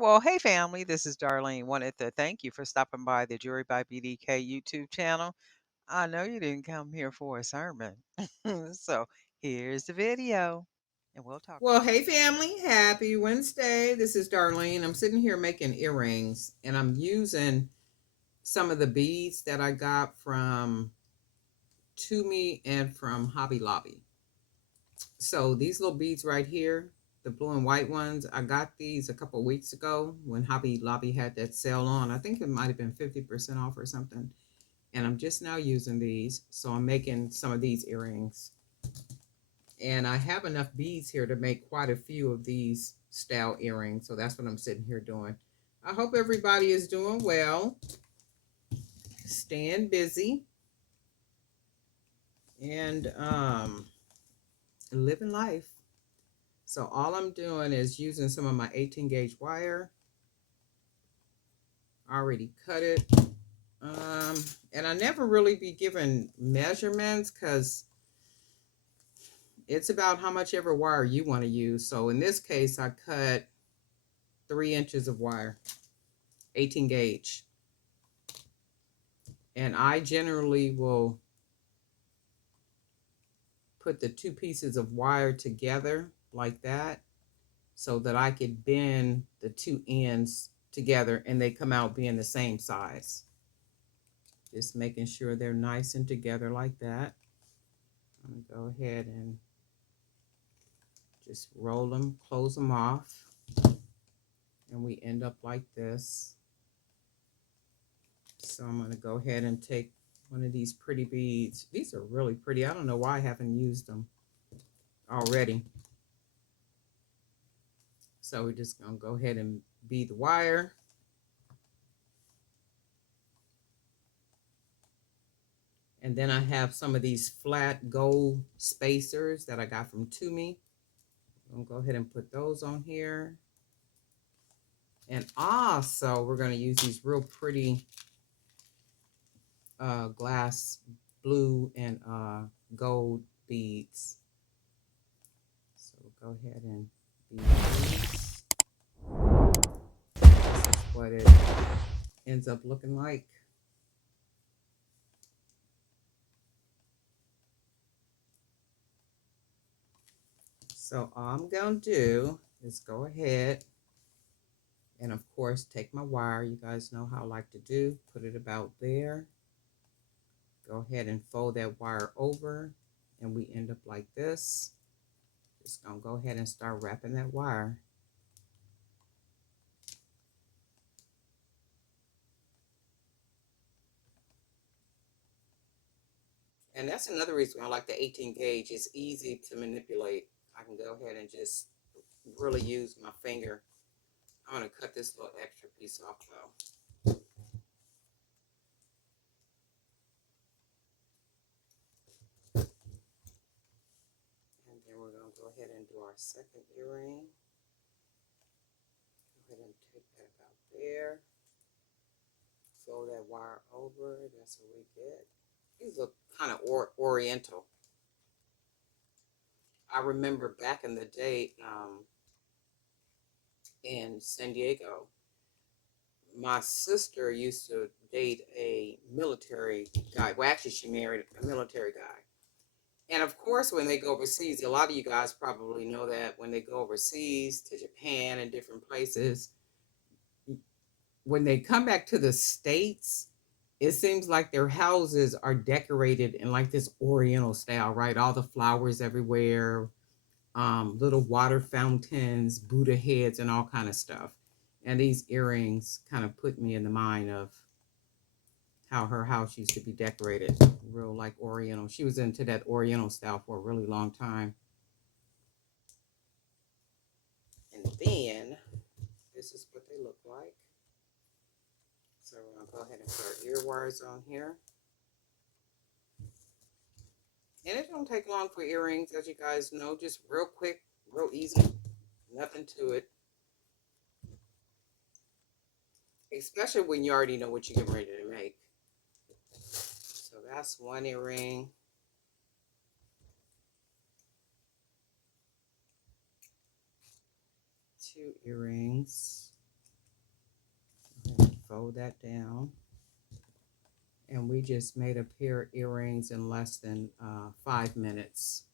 Well, hey family, this is Darlene. Wanted to thank you for stopping by the Jury by BDK YouTube channel. I know you didn't come here for a sermon. So here's the video, and we'll talk. Well, hey family, happy Wednesday. This is Darlene. I'm sitting here making earrings and I'm using some of the beads that I got from Tumi and from Hobby Lobby. So these little beads right here, the blue and white ones, I got these a couple weeks ago when Hobby Lobby had that sale on. I think it might have been 50% off or something. And I'm just now using these. So I'm making some of these earrings. And I have enough beads here to make quite a few of these style earrings. So that's what I'm sitting here doing. I hope everybody is doing well, staying busy, and living life. So all I'm doing is using some of my 18 gauge wire. I already cut it. And I never really be given measurements because it's about how much ever wire you want to use. So in this case, I cut 3 inches of wire, 18 gauge. And I generally will put the two pieces of wire together like that so that I could bend the two ends together and they come out being the same size. Just making sure they're nice and together like that. I'm gonna go ahead and just roll them, close them off, and we end up like this. So I'm gonna go ahead and take one of these pretty beads. These are really pretty. I don't know why I haven't used them already. So we're just gonna go ahead and bead the wire. And then I have some of these flat gold spacers that I got from Tumi. I'm gonna go ahead and put those on here. And also we're gonna use these real pretty glass blue and gold beads. So we'll go ahead and bead these. This is what it ends up looking like. So all I'm gonna do is go ahead and of course take my wire. You guys know how I like to do. Put it about there. Go ahead and fold that wire over and we end up like this. Just gonna go ahead and start wrapping that wire. And that's another reason I like the 18 gauge. It's easy to manipulate. I can go ahead and just really use my finger. I'm gonna cut this little extra piece off though. And then we're gonna go ahead and do our second earring. Go ahead and take that about there. Fold that wire over. That's what we get. These look kind of oriental. I remember back in the day in San Diego, my sister used to date a military guy. Well, actually, she married a military guy. And of course, when they go overseas, a lot of you guys probably know that when they go overseas to Japan and different places, when they come back to the States, it seems like their houses are decorated in like this Oriental style, right? All the flowers everywhere, little water fountains, Buddha heads, and all kind of stuff. And these earrings kind of put me in the mind of how her house used to be decorated, real like Oriental. She was into that Oriental style for a really long time. And then this is what they look like. So we're gonna go ahead and put our ear wires on here. And it don't take long for earrings, as you guys know, just real quick, real easy, nothing to it. Especially when you already know what you're getting ready to make. So that's one earring. Two earrings. sew that down. And we just made a pair of earrings in less than 5 minutes.